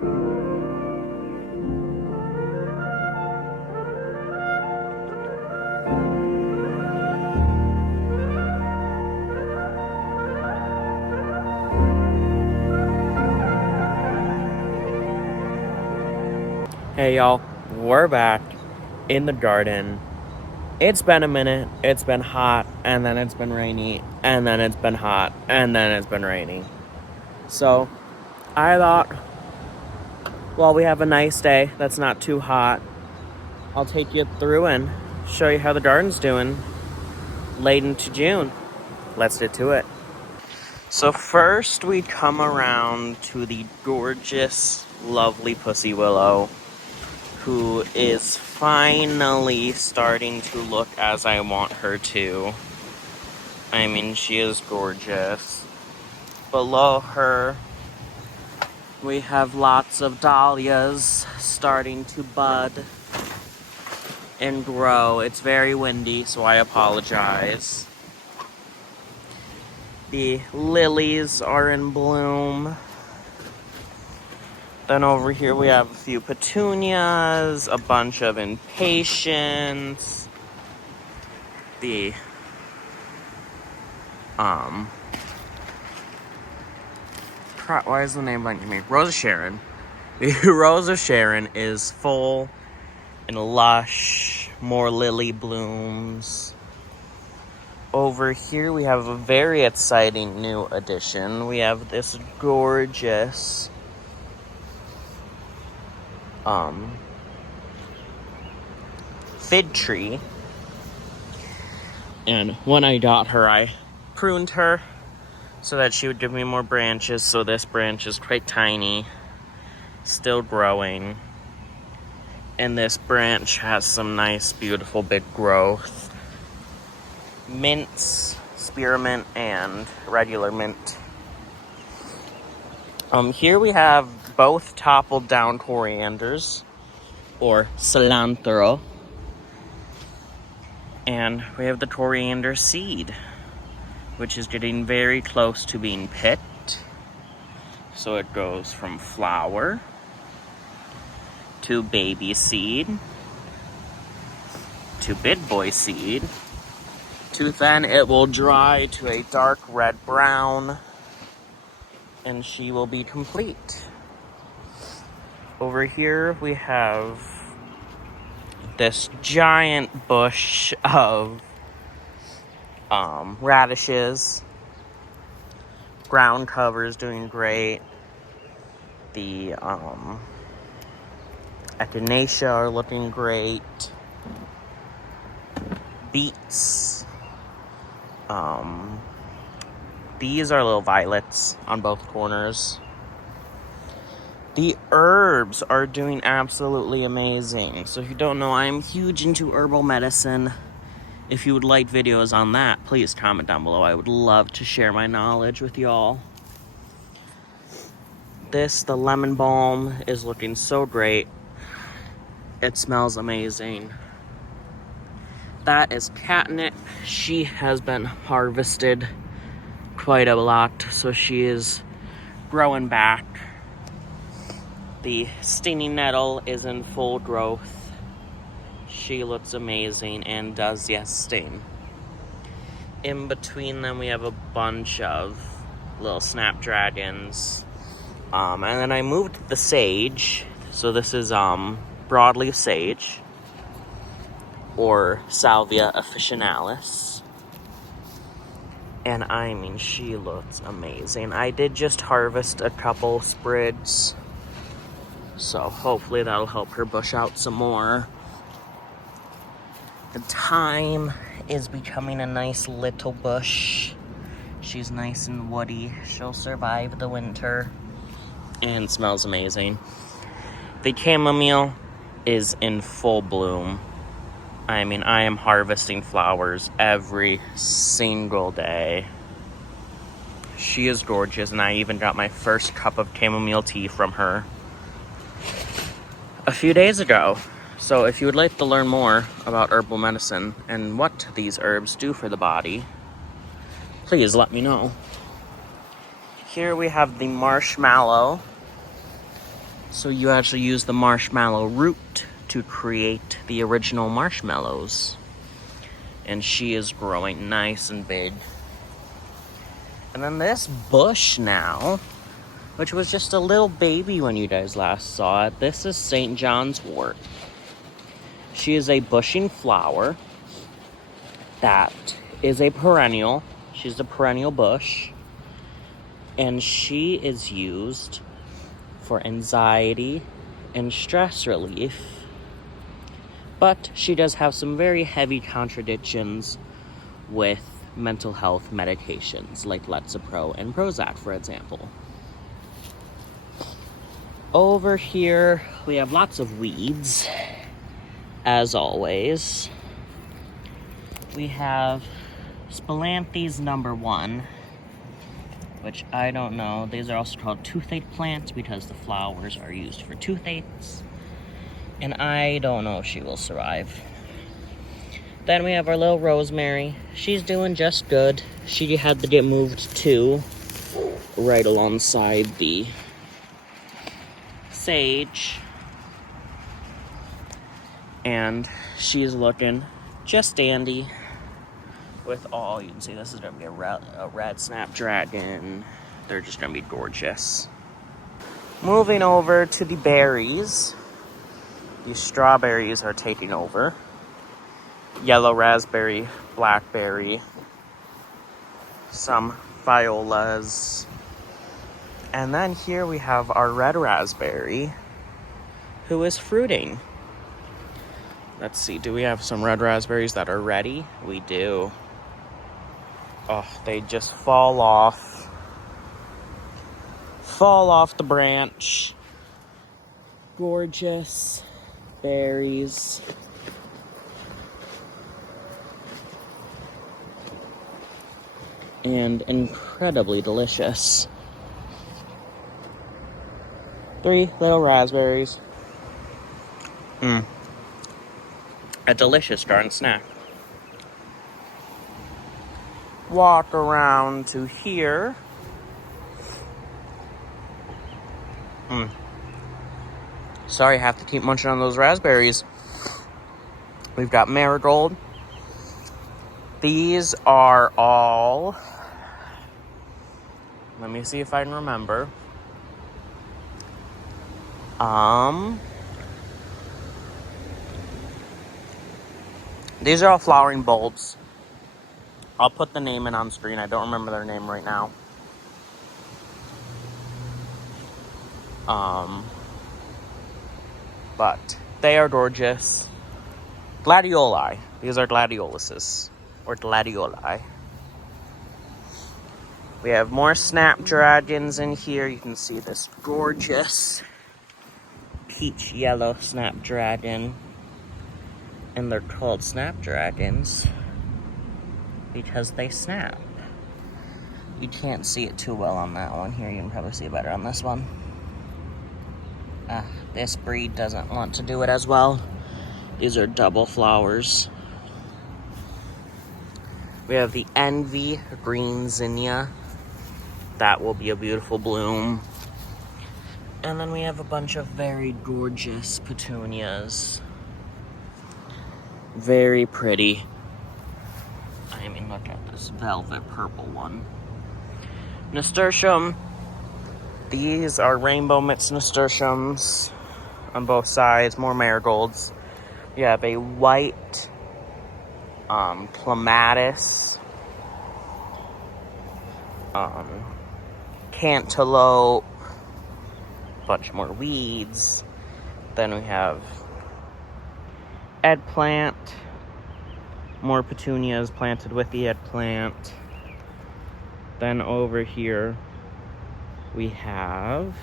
Hey y'all, we're back in the garden. It's been a minute, it's been hot, and then it's been rainy, and then it's been hot, and then it's been rainy. So, I thought, while we have a nice day that's not too hot, I'll take you through and show you how the garden's doing late into June. Let's get to it. So first we come around to the gorgeous, lovely Pussy Willow, who is finally starting to look as I want her to. I mean, she is gorgeous. Below her, we have lots of dahlias starting to bud and grow. It's very windy, so I apologize. The lilies are in bloom. Then over here we have a few petunias, a bunch of impatiens, the why is the name blanking me? Rose of Sharon. The Rose of Sharon is full and lush, more lily blooms. Over here we have a very exciting new addition. We have this gorgeous fig tree, and when I got her I pruned her so that she would give me more branches. So this branch is quite tiny, still growing, and this branch has some nice beautiful big growth. Mints, spearmint, and regular mint. Here we have both toppled down corianders, or cilantro, and we have the coriander seed, which is getting very close to being picked. So it goes from flower to baby seed to big boy seed to then it will dry to a dark red brown, and she will be complete. Over here we have this giant bush of radishes. Ground cover is doing great. The echinacea are looking great. Beets. These are little violets on both corners. The herbs are doing absolutely amazing. So if you don't know, I'm huge into herbal medicine. If you would like videos on that, please comment down below. I would love to share my knowledge with y'all. The lemon balm, is looking so great. It smells amazing. That is catnip. She has been harvested quite a lot, so she is growing back. The stinging nettle is in full growth. She looks amazing and does, yes, sting. In between them, we have a bunch of little snapdragons. And then I moved the sage. So this is broadleaf sage, or Salvia officinalis. And I mean, she looks amazing. I did just harvest a couple sprigs, so hopefully that'll help her bush out some more. The thyme is becoming a nice little bush. She's nice and woody. She'll survive the winter and smells amazing. The chamomile is in full bloom. I mean, I am harvesting flowers every single day. She is gorgeous, and I even got my first cup of chamomile tea from her a few days ago. So if you would like to learn more about herbal medicine and what these herbs do for the body, please let me know. Here we have the marshmallow. So you actually use the marshmallow root to create the original marshmallows. And she is growing nice and big. And then this bush now, which was just a little baby when you guys last saw it, this is St. John's wort. She is a bushing flower that is a perennial. She's a perennial bush. And she is used for anxiety and stress relief. But she does have some very heavy contradictions with mental health medications like Lexapro and Prozac, for example. Over here, we have lots of weeds, as always. We have Spilanthes #1, which I don't know. These are also called toothache plants because the flowers are used for toothaches. And I don't know if she will survive. Then we have our little rosemary. She's doing just good. She had to get moved too, right alongside the sage. And she's looking just dandy with all, you can see this is going to be a red snapdragon. They're just going to be gorgeous. Moving over to the berries. These strawberries are taking over. Yellow raspberry, blackberry, some violas. And then here we have our red raspberry, who is fruiting. Let's see, do we have some red raspberries that are ready? We do. Oh, they just fall off the branch. Gorgeous berries. And incredibly delicious. 3 little raspberries. A delicious garden snack. Walk around to here. Sorry, I have to keep munching on those raspberries. We've got marigold. These are all... Let me see if I can remember. These are all flowering bulbs. I'll put the name in on screen. I don't remember their name right now. But they are gorgeous. Gladioli. These are gladioluses. Or gladioli. We have more snapdragons in here. You can see this gorgeous peach yellow snapdragon. And they're called snapdragons because they snap. You can't see it too well on that one here. You can probably see it better on this one. This breed doesn't want to do it as well. These are double flowers. We have the Envy green zinnia. That will be a beautiful bloom. And then we have a bunch of very gorgeous petunias. Very pretty. I mean, look at this velvet purple one. Nasturtium. These are rainbow mixed nasturtiums on both sides. More marigolds. We have a white clematis. Cantaloupe. Bunch more weeds. Then we have eggplant. More petunias planted with the eggplant. Then over here we have,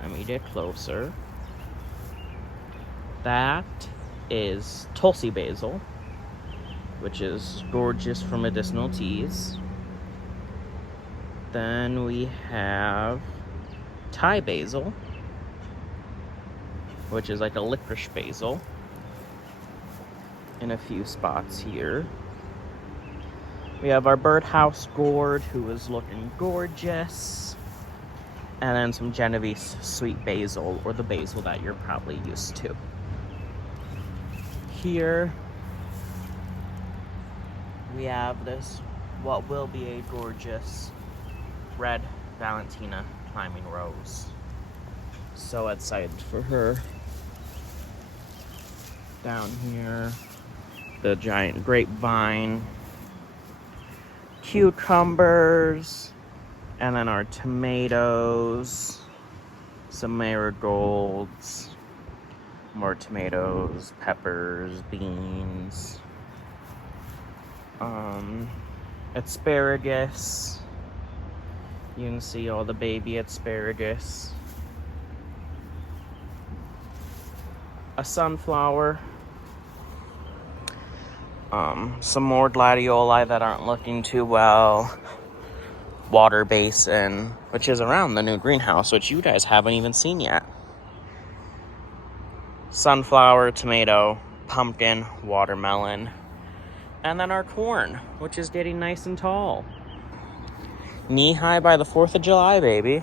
let me get closer. That is Tulsi basil, which is gorgeous for medicinal teas. Then we have Thai basil, which is like a licorice basil, in a few spots here. We have our birdhouse gourd, who is looking gorgeous. And then some Genovese sweet basil, or the basil that you're probably used to. Here we have this, what will be a gorgeous red Valentina climbing rose. So excited for her. Down here, the giant grapevine, cucumbers, and then our tomatoes, some marigolds, more tomatoes, peppers, beans, asparagus. You can see all the baby asparagus. A sunflower. Some more gladioli that aren't looking too well. Water basin, which is around the new greenhouse, which you guys haven't even seen yet. Sunflower, tomato, pumpkin, watermelon, and then our corn, which is getting nice and tall. Knee-high by the 4th of July, baby.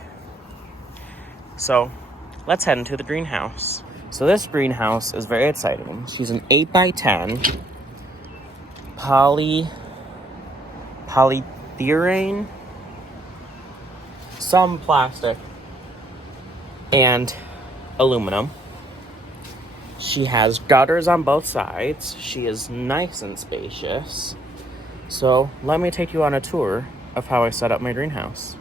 So, let's head into the greenhouse. So this greenhouse is very exciting. She's an 8x10 polyurethane, some plastic, and aluminum. She has gutters on both sides. She is nice and spacious. So let me take you on a tour of how I set up my greenhouse.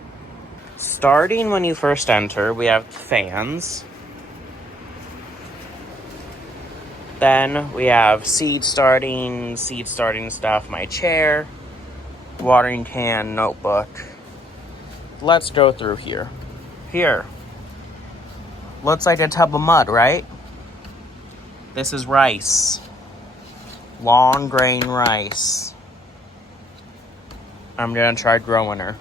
Starting when you first enter, we have fans. Then we have seed starting stuff, my chair, watering can, notebook. Let's go through here. Here. Looks like a tub of mud, right? This is rice. Long grain rice. I'm gonna try growing her.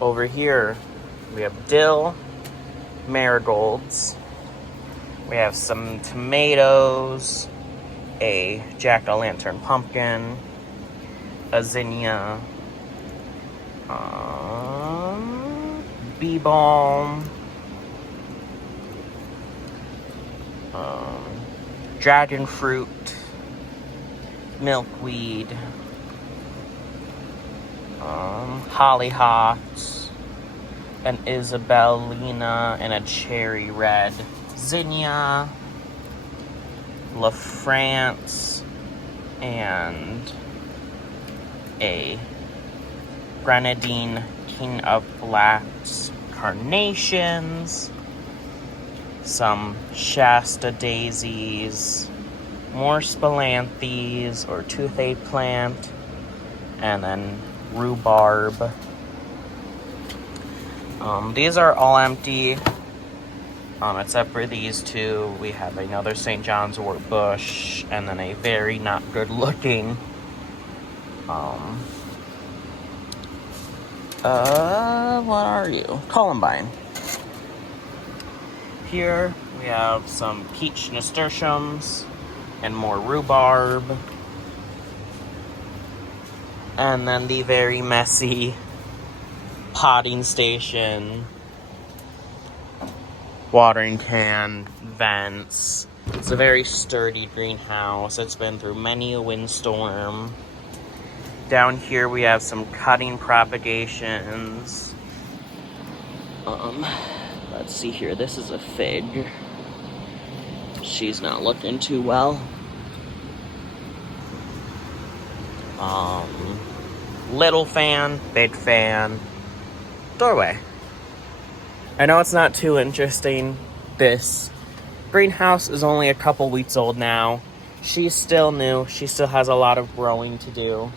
Over here, we have dill, marigolds. We have some tomatoes, a jack-o'-lantern pumpkin, a zinnia, bee balm, dragon fruit, milkweed, hollyhocks, an isabellina, and a cherry red. Zinnia, La France, and a grenadine king of blacks, carnations, some Shasta daisies, more spilanthes or toothache plant, and then rhubarb. These are all empty. Except for these two. We have another St. John's wort bush, and then a very not good looking what are you? Columbine. Here we have some peach nasturtiums and more rhubarb. And then the very messy potting station, watering can, vents. It's a very sturdy greenhouse. It's been through many a windstorm. Down here we have some cutting propagations. Let's see here. This is a fig. She's not looking too well. Little fan, big fan. Doorway. I know it's not too interesting. This greenhouse is only a couple weeks old now. She's still new. She still has a lot of growing to do.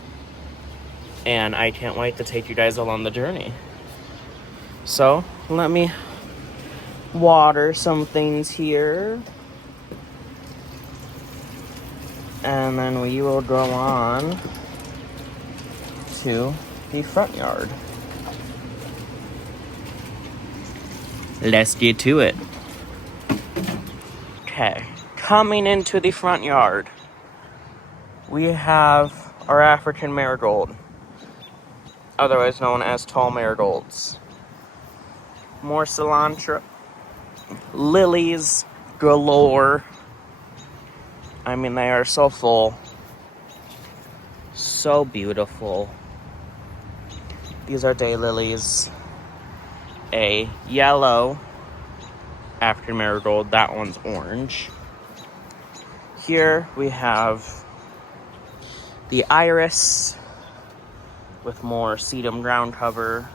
And I can't wait to take you guys along the journey. So, let me water some things here. And then we will go on to the front yard. Let's get to it. Okay, coming into the front yard, we have our African marigold, otherwise known as tall marigolds. More cilantro. Lilies galore. I mean, they are so full. So beautiful. These are daylilies. A yellow African marigold. That one's orange. Here we have the iris with more sedum ground cover.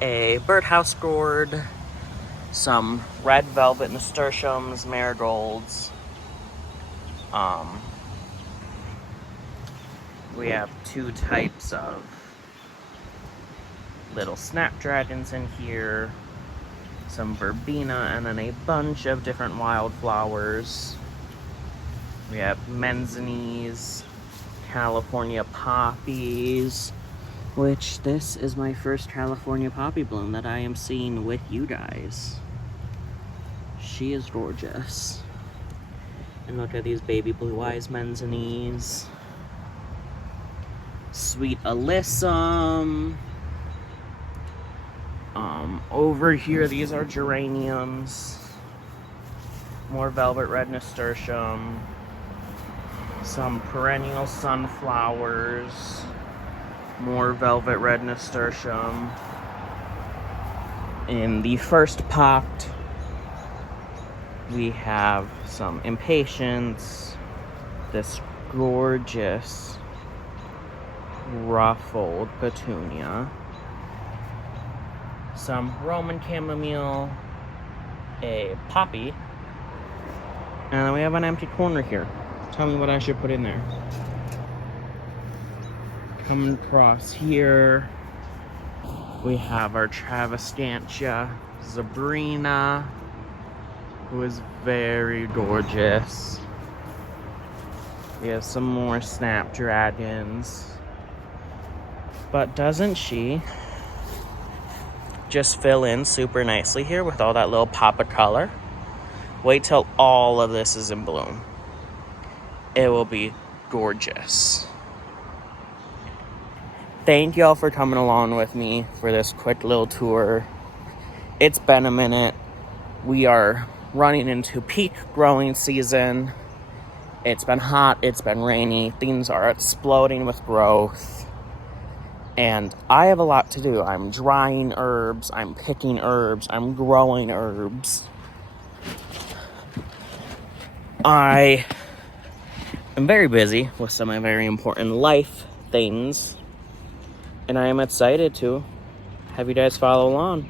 A birdhouse gourd. Some red velvet nasturtiums, marigolds. We have two types of little snapdragons in here, some verbena, and then a bunch of different wildflowers. We have manzanese, California poppies, which this is my first California poppy bloom that I am seeing with you guys. She is gorgeous. And look at these baby blue eyes manzanese. Sweet alyssum. Over here, these are geraniums. More velvet red nasturtium. Some perennial sunflowers. More velvet red nasturtium. In the first pot, we have some impatiens. This gorgeous ruffled petunia, some Roman chamomile, a poppy, and then we have an empty corner here. Tell me what I should put in there. Coming across here, we have our Travistantia Zabrina, who is very gorgeous. We have some more snapdragons. But doesn't she just fill in super nicely here with all that little pop of color? Wait till all of this is in bloom. It will be gorgeous. Thank y'all for coming along with me for this quick little tour. It's been a minute. We are running into peak growing season. It's been hot, it's been rainy, things are exploding with growth. And I have a lot to do. I'm drying herbs, I'm picking herbs, I'm growing herbs. I am very busy with some of my very important life things. And I am excited to have you guys follow along.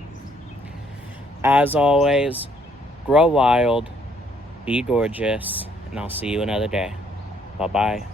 As always, grow wild, be gorgeous, and I'll see you another day. Bye-bye.